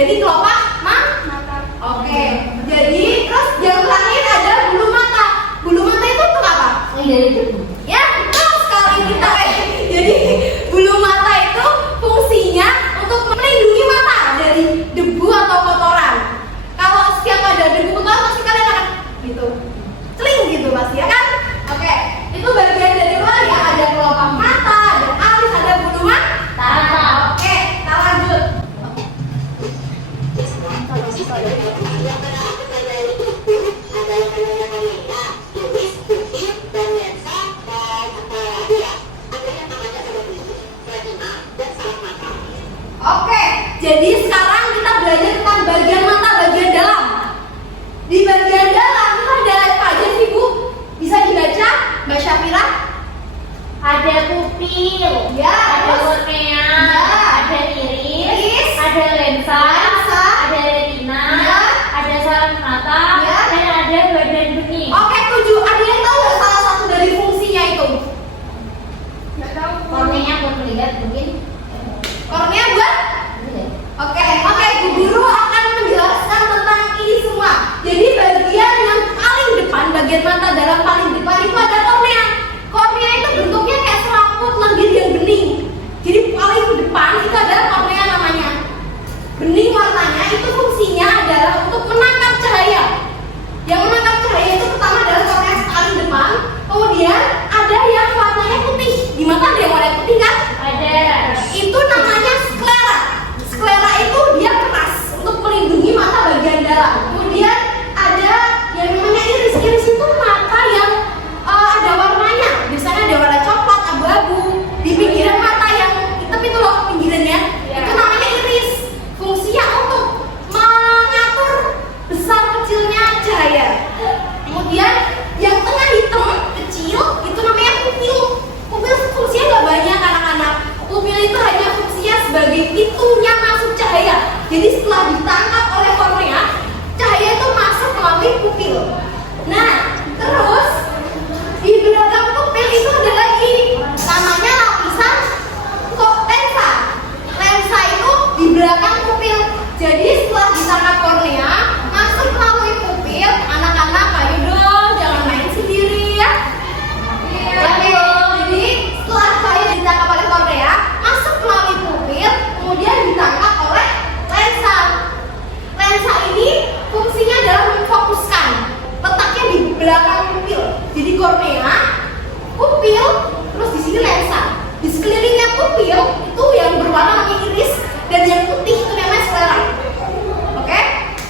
Jadi kelopak mata. Oke. Jadi terus yang terakhir ada bulu mata. Bulu mata itu untuk apa? Ya, betul sekali kita. Jadi bulu mata itu fungsinya untuk melindungi mata dari debu atau kotoran. Kalau setiap ada debu kotoran pasti kalian akan gitu, celing gitu pasti ya kan? Oke, itu bagian dari luar ya. Ada kelopak mata, ada alis, ada bulu mata. Oke, kita lanjut. Oke, jadi sekarang kita belajar tentang bagian mata, bagian dalam. Di bagian dalam itu ada apa aja sih Bu? Bisa dibaca, Mbak Syafira? Ada pupil, Ya, ada terus? kornea, Ya. ada iris, Iris. ada lensa, Lensa. ada retina, Ya. ada saraf mata, Ya. dan ada badan bening. Oke, 7. Ada yang tahu nggak salah satu dari fungsinya itu? Nggak tahu. Kornea buat melihat mungkin. Kornea buat? Oke, Bu Guru akan menjelaskan tentang ini semua. Jadi bagian yang paling depan, bagian mata dalam paling depan itu ada kornea. Kornea itu bentuknya kayak selaput lendir yang bening. Jadi paling depan itu ada kornea namanya. Bening warnanya itu fungsinya adalah untuk menangkap cahaya. Yang menangkap cahaya itu pertama adalah kornea paling depan. Kemudian ada yang warnanya putih. Di mata ada yang warna putih kan? Ada. Itu namanya sklera. Sklera itu dia keras untuk melindungi mata bagian dalam. Kemudian ada yang namanya iris. Iris itu mata yang ada warnanya. Biasanya ada warna coklat, abu-abu. Di pinggiran mata yang hitam itu loh pinggirannya. Ya. Itu namanya iris. Fungsinya untuk mengatur besar kecilnya cahaya. Kemudian yang tengah hitam kecil itu namanya pupil. Pupil fungsinya nggak banyak anak-anak. Pupil itu hanya fungsinya sebagai pintunya masuk cahaya. Jadi setelah ditangkap oleh kornea, cahaya itu masuk melalui pupil. Nah, terus di belakang pupil itu ada lagi namanya lapisan kok lensa. Lensa itu di belakang pupil. Jadi setelah ditangkap kornea, masuk melalui pupil. Anak-anak, ayo dong, jangan main sendiri ya. Oke, jadi setelah cahaya ditangkap oleh kornea, masuk melalui pupil, kemudian ditangkap oleh lensa. Lensa ini fungsinya adalah memfokuskan, letaknya di belakang pupil. Jadi kornea, pupil, terus di sini lensa. Di sekelilingnya pupil itu yang berwarna namanya iris, dan yang putih itu namanya sklera. Oke,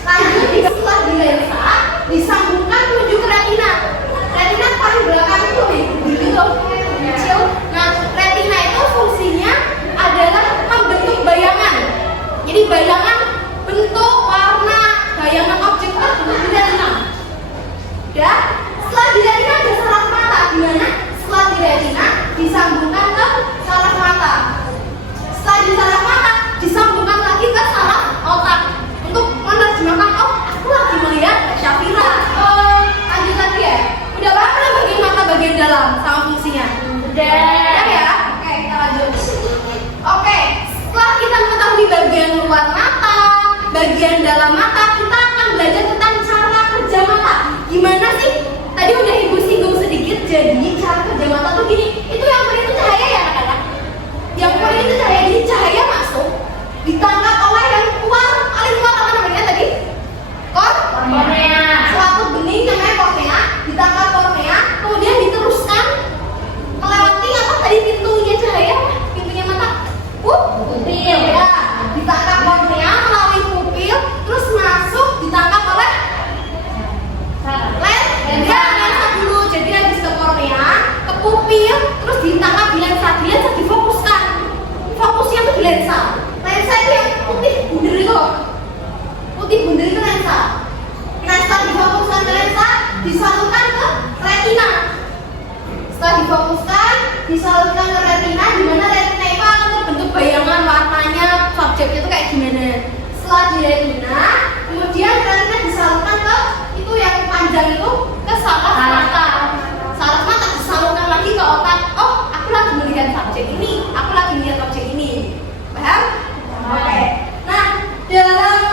lanjut setelah di lensa disambungkan menuju ke retina. Retina paling belakang itu gitu kecil. Nah, retina itu fungsinya adalah membentuk bayangan. Jadi bayangan bentuk, warna, bayangan objek tertentu di retina. Dan setelah di retina ada saraf mata, di mana setelah di retina disambungkan ke saraf mata. Setelah di saraf mata disambungkan lagi ke saraf otak untuk menerjemahkan, oh aku lagi melihat Syafira. Lanjut lagi ya. Udah paham belum bagian mata bagian dalam sama fungsinya? Udah ya? Oke, kita lanjut. Oke, setelah kita mengetahui bagian luar mata, bagian dalam mata, kita akan belajar tentang cara kerja mata. Gimana sih? Tadi udah Ibu singgung sedikit. Jadi cara kerja mata tuh gini. Itu yang paling itu cahaya ya anak-anak. Yang paling itu cahaya, jadi cahaya masuk, ditangkap oleh yang keluar, paling keluar apa namanya tadi? Kornea. Suatu bening namanya kornea, ditangkap kornea, kemudian diteruskan melewati apa tadi pintunya cahaya, pintunya mata, pupil. Ya, ditangkap kornea melalui pupil, terus masuk ditangkap oleh lensa dulu. Jadi habis ke kornea, ke pupil, terus ditangkap di lensa difokuskan. Fokusnya tuh di lensa. Lensa itu yang putih bunder itu loh. Putih bunder itu lensa. Lensa difokuskan ke lensa, disalurkan ke retina. Setelah difokuskan, disalurkan ke retina, di mana retina itu akan terbentuk bayangan warnanya, subjeknya itu kayak gimana. Setelah di retina, kemudian retina disalurkan ke itu yang panjang itu ke saraf mata. Saraf mata disalurkan lagi ke otak. Oh, aku lagi melihat subjek ini, aku lagi melihat objek ini. Paham? Oke. Nah, dalam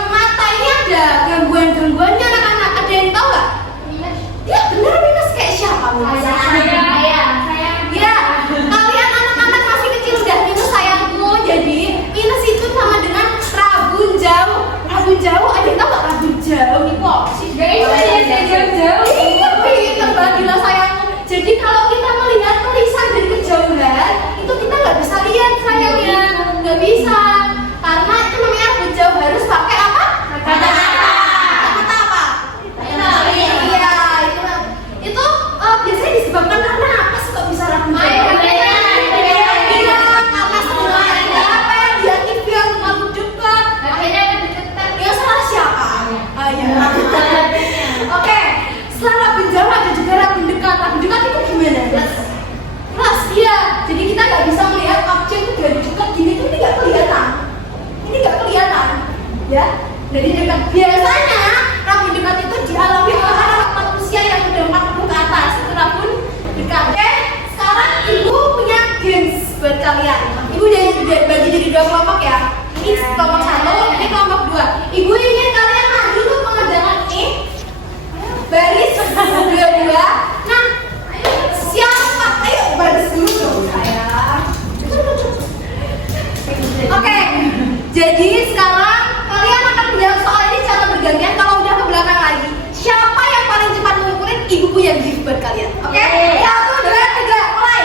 Jadi kita nggak bisa melihat objek itu dari dekat gini tuh nggak kelihatan. Ini nggak kelihatan, ya. Dari dekat. Biasanya rambut dekat itu dialami oleh anak manusia yang udah 40 ke atas. Itu rambut dekat. Oke, sekarang ibu punya games buat kalian. Ibu udah bagi jadi 2 kelompok ya. Ini kelompok 1, ini kelompok 2. Ibu ingin kalian maju tuh mengerjakan ini. Baris 2-2. Nah, siapa? Ayo baris dulu dong sayang. Oke, jadi sekarang kalian akan menjawab soal ini secara bergantian. Kalau udah ke belakang lagi, siapa yang paling cepat mengukurin, ibu punya gift buat kalian. Oke? 1, 2, 3, mulai.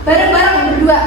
Bareng-bareng berdua.